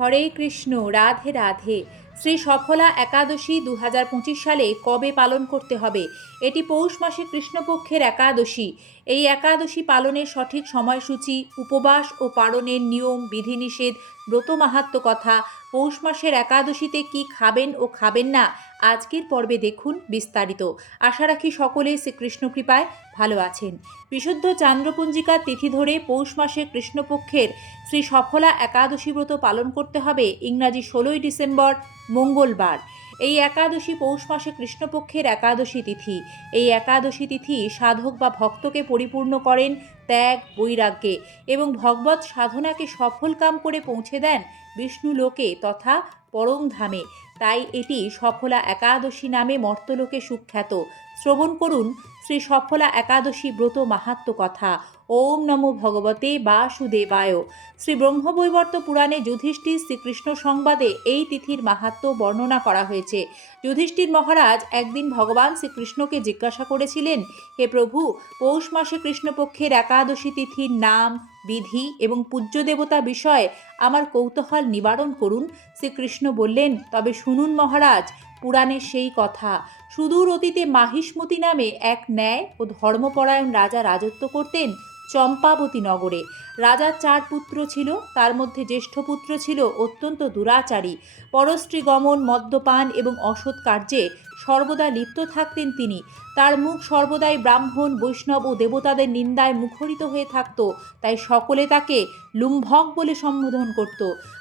হরে কৃষ্ণ, রাধে রাধে। শ্রী সফলা একাদশী দু হাজার পঁচিশ সালে কবে পালন করতে হবে? এটি পৌষ মাসে কৃষ্ণপক্ষের একাদশী। এই একাদশী পালনের সঠিক সময়সূচি, উপবাস ও পালনের নিয়ম, বিধিনিষেধ ব্রত মাহাত্ম কথা। পৌষ মাসের একাদশীতে কি খাবেন ও খাবেন না, আজকের পর্বে দেখুন বিস্তারিত। আশা রাখি সকলে শ্রীকৃষ্ণ কৃপায় ভালো আছেন। বিশুদ্ধ চান্দ্রপঞ্জিকার তিথি ধরে পৌষ মাসে কৃষ্ণপক্ষের শ্রী সফলা একাদশী ব্রত পালন করতে হবে ইংরাজি ষোলোই ডিসেম্বর, মঙ্গলবার। এই একাদশী পৌষ মাসে কৃষ্ণপক্ষের একাদশী তিথি। এই একাদশী তিথি সাধক বা ভক্তকে পরিপূর্ণ করেন ত্যাগ, বৈরাগ্যে এবং ভগবত সাধনাকে সফল কাম করে পৌঁছে দেন বিষ্ণু লোকে তথা পরম ধামে। তাই এটি সফলা একাদশী নামে মর্তলোকে সুখ্যাত। শ্রবণ করুন শ্রী সফলা একাদশী ব্রত মাহাত্ম কথা। ওম নমো ভগবতে বাসুদেবায়। শ্রী ব্রহ্মবৈবর্ত পুরাণে যুধিষ্ঠির শ্রীকৃষ্ণ সংবাদে এই তিথির মাহাত্ম বর্ণনা করা হয়েছে। যুধিষ্ঠির মহারাজ একদিন ভগবান শ্রীকৃষ্ণকে জিজ্ঞাসা করেছিলেন, হে প্রভু, পৌষ মাসে কৃষ্ণপক্ষের একাদশী তিথির নাম, বিধি এবং পূজ্য দেবতা বিষয়ে আমার কৌতূহল নিবারণ করুন। শ্রীকৃষ্ণ বললেন, তবে শুনুন মহারাজ পুরাণের সেই কথা। সুদূর অতীতে মাহিষ্মতি নামে এক ন্যায় ও ধর্মপরায়ণ রাজা রাজত্ব করতেন চম্পাবতী নগরে। রাজার চার পুত্র ছিল, তার মধ্যে জ্যেষ্ঠ পুত্র ছিল অত্যন্ত দুরাচারী। পরশ্রী গমন মদ্যপান এবং অসৎ কার্যে সর্বদা লিপ্ত থাকতেন তিনি। তার মুখ সর্বদাই ব্রাহ্মণ, বৈষ্ণব ও দেবতাদের নিন্দায় মুখরিত হয়ে থাকত। তাই সকলে তাকে লুম্ভক বলে সম্বোধন করত।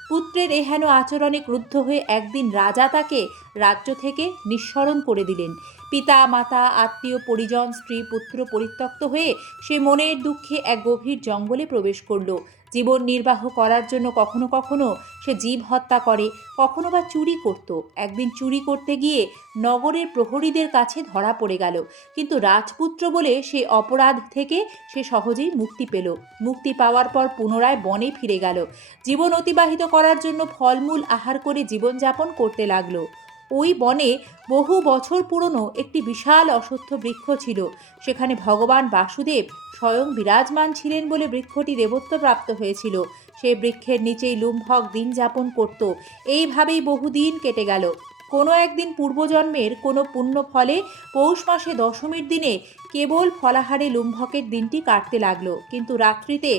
পুত্রের এহেন আচরণে ক্রুদ্ধ হয়ে একদিন রাজা তাকে রাজ্য থেকে নিঃসরণ করে দিলেন। পিতা, মাতা, আত্মীয়, পরিজন, স্ত্রী, পুত্র পরিত্যক্ত হয়ে সে মনের দুঃখে এক গভীর জঙ্গলে প্রবেশ করল। জীবন নির্বাহ করার জন্য কখনো কখনো সে জীব হত্যা করে, কখনো বা চুরি করত। একদিন চুরি করতে গিয়ে নগরের প্রহরীদের কাছে ধরা পড়ে গেল। কিন্তু রাজপুত্র বলে সে অপরাধ থেকে সে সহজেই মুক্তি পেল। মুক্তি পাওয়ার পর পুনরায় বনে ফিরে গেল। জীবন অতিবাহিত করার জন্য ফলমূল আহার করে জীবনযাপন করতে লাগল। ওই বনে বহু বছর পুরনো একটি বিশাল অসুস্থ বৃক্ষ ছিল। সেখানে ভগবান বাসুদেব স্বয়ং বিরাজমান ছিলেন বলে বৃক্ষটি দেবত্ব প্রাপ্ত হয়েছিল। সেই বৃক্ষের নিচেই লুম্ভক দিন যাপন করত। এইভাবেই বহুদিন কেটে গেল। কোনো একদিন পূর্বজন্মের কোনো পুণ্য ফলে পৌষ মাসে দশমীর দিনে কেবল ফলাহারে লুম্ভকের দিনটি কাটতে লাগল। কিন্তু রাত্রিতে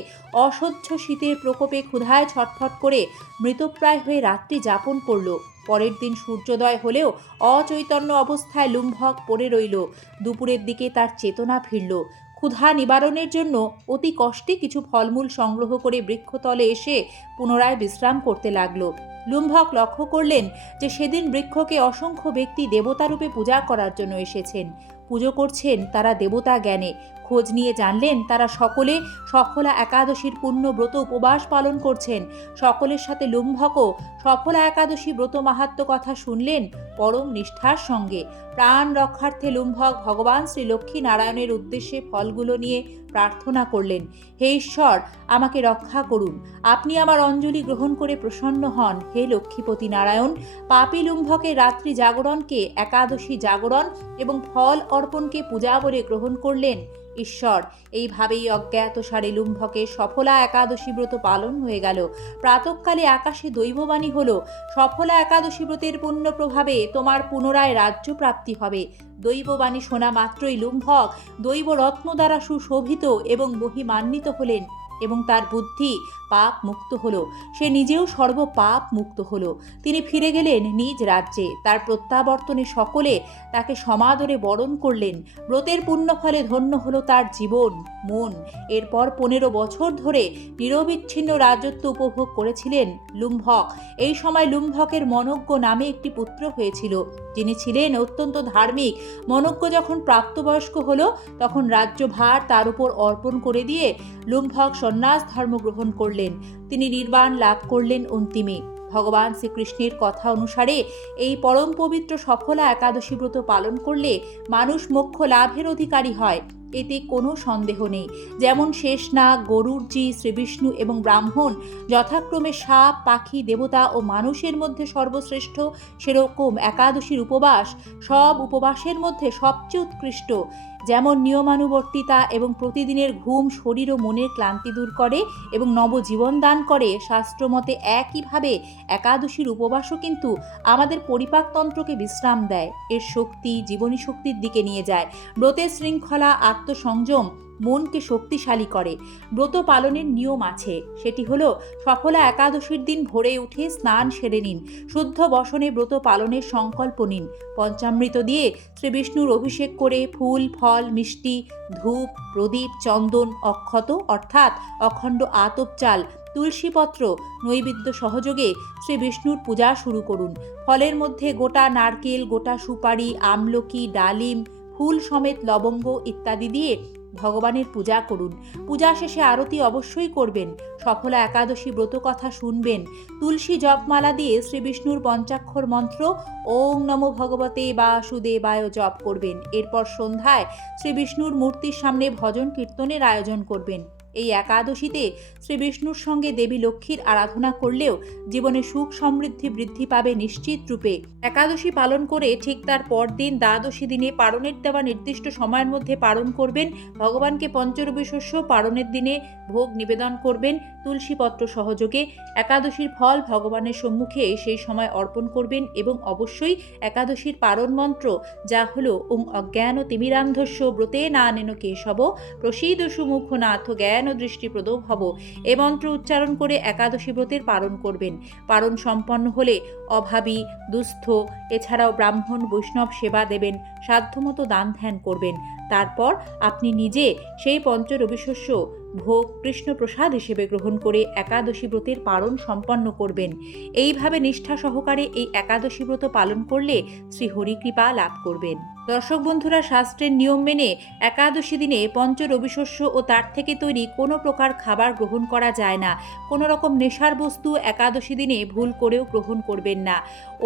অসহ্য শীতের প্রকোপে ক্ষুধায় ছটফট করে মৃতপ্রায় হয়ে রাত্রি যাপন করল। পরের দিন সূর্যোদয় হলেও অচৈতন্য অবস্থায় লুম্ভক পড়ে রইল। দুপুরের দিকে তার চেতনা ফিরল। ক্ষুধা নিবারণের জন্য অতি কষ্টে কিছু ফলমূল সংগ্রহ করে বৃক্ষতলে এসে পুনরায় বিশ্রাম করতে লাগল। লুম্ভক লক্ষ্য করলেন যে সেদিন বৃক্ষকে অসংখ্য ব্যক্তি দেবতারূপে পূজা করার জন্য এসেছেন। পুজো করছেন তারা দেবতা জ্ঞানে। খোঁজ নিয়ে জানলেন তারা সকলে সফলা একাদশীর পূর্ণ ব্রত উপবাস পালন করছেন। সকলের সাথে লুম্ভকও সফলা একাদশী ব্রত মাহাত্ম কথা শুনলেন পরম নিষ্ঠার সঙ্গে। প্রাণ রক্ষার্থে লুম্ভক ভগবান শ্রী লক্ষ্মী নারায়ণের উদ্দেশ্যে ফলগুলো নিয়ে প্রার্থনা করলেন, হে ঈশ্বর, আমাকে রক্ষা করুন। আপনি আমার অঞ্জলি গ্রহণ করে প্রসন্ন হন। হে লক্ষ্মীপতি নারায়ণ, পাপী লুম্ভকের রাত্রি জাগরণকে একাদশী জাগরণ এবং ফল অর্পণকে পূজা বলে গ্রহণ করলেন। ঈশ্বর, এইভাবেই অজ্ঞাত সারে লুম্ভকে সফলা একাদশী ব্রত পালন হয়ে গেল। প্রাতকালে আকাশে দৈববাণী হল, সফলা একাদশী ব্রতের পুণ্য প্রভাবে তোমার পুনরায় রাজ্য প্রাপ্তি হবে। দৈববাণী শোনা মাত্রই লুম্ভক দৈব রত্ন দ্বারা সুশোভিত এবং মহিমান্বিত হলেন এবং তার বুদ্ধি পাপ মুক্ত হলো। সে নিজেও সর্ব পাপ মুক্ত হলো। তিনি ফিরে গেলেন নিজ রাজ্যে। তার প্রত্যাবর্তনে সকলে তাকে সমাদরে বরণ করলেন। ব্রতের পুণ্য ফলে ধন্য হলো তার জীবন, মন। এরপর পনেরো বছর ধরে নিরবিচ্ছিন্ন রাজত্ব উপভোগ করেছিলেন লুম্ভক। এই সময় লুম্ভকের মনজ্ঞ নামে একটি পুত্র হয়েছিল। যিনি ছিলেন অত্যন্ত ধার্মিক মনজ্ঞ যখন প্রাপ্তবয়স্ক হল, তখন রাজ্যভার তার উপর অর্পণ করে দিয়ে লুম্ভক সন্ন্যাস ধর্ম গ্রহণ করলেন। তিনি নির্বাণ লাভ করলেন অন্তিমে। ভগবান শ্রীকৃষ্ণের কথা অনুসারে এই পরম পবিত্র সফলা একাদশী ব্রত পালন করলে মানুষ মোক্ষ লাভের অধিকারী হয়। এতে কোনো সন্দেহ নেই। যেমন শেষনাগ গরুরজি, শ্রীবিষ্ণু এবং ব্রাহ্মণ যথাক্রমে সাপ, পাখি, দেবতা ও মানুষের মধ্যে সর্বশ্রেষ্ঠ, সেরকম একাদশীর উপবাস সব উপবাসের মধ্যে সবচেয়ে উৎকৃষ্ট। যেমন নিয়মানুবর্তিতা এবং প্রতিদিনের ঘুম, শরীর ও মনের ক্লান্তি দূর করে এবং নবজীবন দান করে, শাস্ত্রমতে একইভাবে একাদশীর উপবাসও কিন্তু আমাদের পরিপাকতন্ত্রকে বিশ্রাম দেয়। এর শক্তি জীবনী শক্তির দিকে নিয়ে যায়। ব্রতের শৃঙ্খলা, আত্মসংযম মনকে শক্তিশালী করে। ব্রত পালনের নিয়ম আছে। সেটি হলো, সফলা একাদশীর দিন ভোরে উঠে স্নান সেরে নিন। শুদ্ধ বসনে ব্রত পালনের সংকল্প নিন। পঞ্চামৃত দিয়ে শ্রী বিষ্ণুর অভিষেক করে ফুল, ফল, মিষ্টি, ধূপ, প্রদীপ, চন্দন, অক্ষত, অর্থাৎ অখণ্ড আতপ চাল, তুলসীপত্র, নৈবেদ্য সহযোগে শ্রী বিষ্ণুর পূজা শুরু করুন। ফলের মধ্যে গোটা নারকেল, গোটা সুপারি, আমলকি, ডালিম, ফুল সমেত লবঙ্গ ইত্যাদি দিয়ে ভগবানের পূজা করুন। পূজা শেষে আরতি অবশ্যই করবেন। সফলা একাদশী ব্রত কথা শুনবেন। তুলসী জপমালা দিয়ে শ্রী বিষ্ণুর পঞ্চাক্ষর মন্ত্র ওং নমো ভগবতে বাসুদেবায় জপ করবেন। এরপর সন্ধ্যায় শ্রী বিষ্ণুর মূর্তির সামনে ভজন কীর্তনের আয়োজন করবেন। এই একাদশীতে শ্রী বিষ্ণুর সঙ্গে দেবী লক্ষ্মীর আরাধনা করলেও জীবনে সুখ সমৃদ্ধি বৃদ্ধি পাবে নিশ্চিত রূপে। একাদশী পালন করে ঠিক তার পরদিন দ্বাদশী দিনে পারণের দেওয়া নির্দিষ্ট সময়ের মধ্যে পালন করবেন। ভগবানকে পঞ্চরবি শস্য পালনের দিনে ভোগ নিবেদন করবেন তুলসীপত্র সহযোগে। একাদশীর ফল ভগবানের সম্মুখে সেই সময় অর্পণ করবেন এবং অবশ্যই একাদশীর পারণ মন্ত্র যা হলো ওং অজ্ঞান তিমিরান্ধস্য ব্রতে না নেন কেশব প্রসীদ সুমুখ নাথ জ্ঞান ও দৃষ্টিপ্রদ ভব এ মন্ত্র উচ্চারণ করে একাদশী ব্রতের পালন করবেন। পালন সম্পন্ন হলে অভাবী, দুস্থ, এছাড়াও ব্রাহ্মণ, বৈষ্ণব সেবা দেবেন, সাধ্যমতো দান ধ্যান করবেন। তারপর আপনি নিজে সেই পঞ্চরবিশস্য ভোগ কৃষ্ণ প্রসাদ হিসেবে গ্রহণ করে একাদশী ব্রতের পালন সম্পন্ন করবেন। এইভাবে নিষ্ঠা সহকারে এই একাদশী ব্রত পালন করলে শ্রী হরিকৃপা লাভ করবেন। দর্শক বন্ধুরা শাস্ত্রের নিয়ম মেনে একাদশী দিনে পঞ্চ রবিশস্য ও তার থেকে তৈরি কোনো প্রকার খাবার গ্রহণ করা যায় না। কোনো রকম নেশার বস্তু একাদশী দিনে ভুল করেও গ্রহণ করবেন না।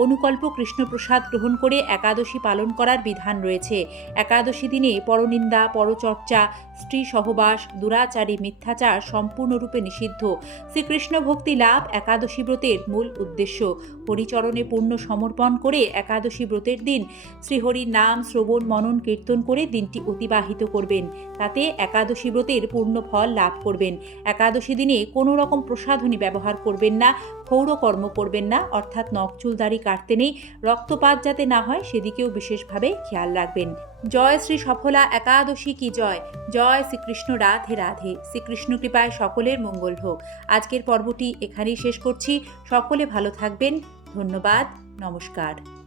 অনুকল্প কৃষ্ণপ্রসাদ গ্রহণ করে একাদশী পালন করার বিধান রয়েছে। একাদশী দিনে পরনিন্দা, পরচর্চা, স্ত্রী সহবাস, দুরাচারী মিথ্যাচার সম্পূর্ণরূপে নিষিদ্ধ। শ্রীকৃষ্ণ ভক্তি লাভ একাদশী ব্রতের মূল উদ্দেশ্য। হরিচরণে পূর্ণ সমর্পণ করে একাদশী ব্রতের দিন শ্রীহরির নাম শ্রবণ, মনন, কীর্তন করে দিনটি অতিবাহিত করবেন। তাতে একাদশী ব্রতের পূর্ণ ফল লাভ করবেন। একাদশী দিনে কোনো রকম প্রসাধনী ব্যবহার করবেন না ক্ষৌরকর্ম করবেন না, অর্থাৎ নখচুল দাড়ি কাটতে নেই। রক্তপাত যাতে না হয়, সেদিকেও বিশেষভাবে খেয়াল রাখবেন। জয় শ্রী সফলা, একাদশী কি জয়? জয় শ্রীকৃষ্ণ, রাধে রাধে। শ্রীকৃষ্ণ কৃপায় সকলের মঙ্গল হোক। আজকের পর্বটি এখানেই শেষ করছি। সকলে ভালো থাকবেন। ধন্যবাদ। নমস্কার।